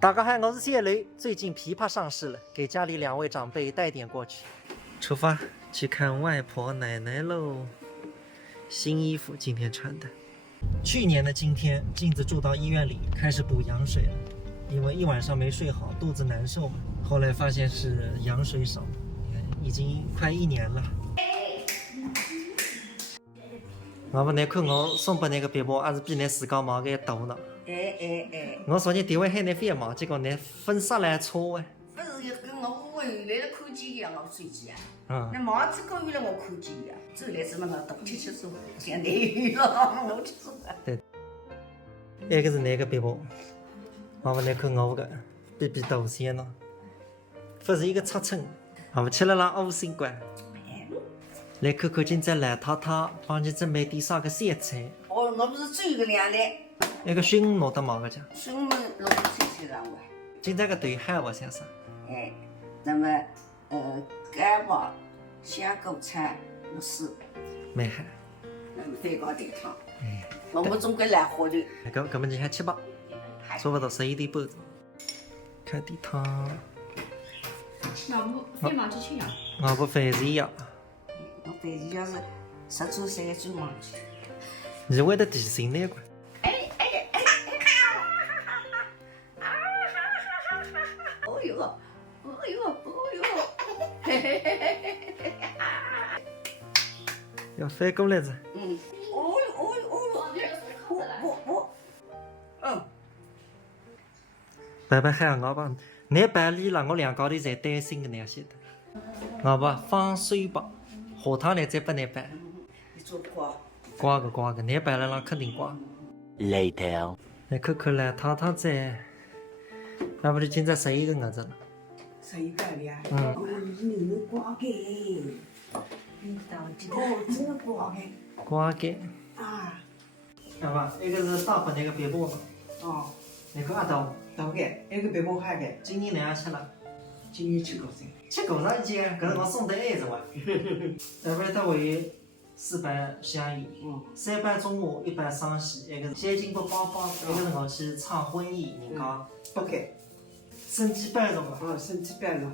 大家好，我是小雷。最近琵琶上市了，给家里2位长辈带点过去。出发去看外婆奶奶喽。新衣服今天穿的。去年的今天，镜子住到医院里，开始补羊水了。因为一晚上没睡好，肚子难受嘛。后来发现是羊水少，已经快1年了。我不，你看我送给你个笔包，还是比你自家买个大呢。我说你电话喊你飞嘛，结果你粉刷来错哎。不是跟我回来了看见一样，我手机啊。那毛子跟原来我看见一样，走来怎么我动起去说，想你了，我去说。对。那个是那个笔包，我们来看我个比大些呢，不是一个尺寸，我们吃了那5星馆。来看看今在赖太太帮你准备点啥个咸菜。哦，我不是只有个2袋。那个熏弄得忙个讲。熏焖弄起上来。今这个对海不先生？那么干鲍、香菇菜、木丝。没海。那么蛋糕蛋汤。我们中国来火的。根本就还7八，差不多11点半钟。看地汤。那不飞马之庆呀？我不飞是呀。我飞机要是13周忘记。你为的提醒那个。哦哟，哦哟，哦哟，要翻过来着。哦哟，哦哟，哦哟，我，白白喊我吧，你办理了，我2高头才担心个那些的。我不放水吧，下趟来再帮你办。你做不挂个，你办了那肯定挂。Later， 来看看来太太在，那不就今在11个伢子了。11个的呀？哦，你能挂给？哦，真的挂给。挂给。啊。那么那个是大伯那个别包嘛。哦。那个阿豆。大概那个背包还给。今年2吃了。今年7个噻。7个上一斤，可是我送的儿子哇。要不然他为400香烟，300中华，100上西，那个现金不包包，那个是我去唱婚宴，人家不给。升级版了嘛。哦，升级版了。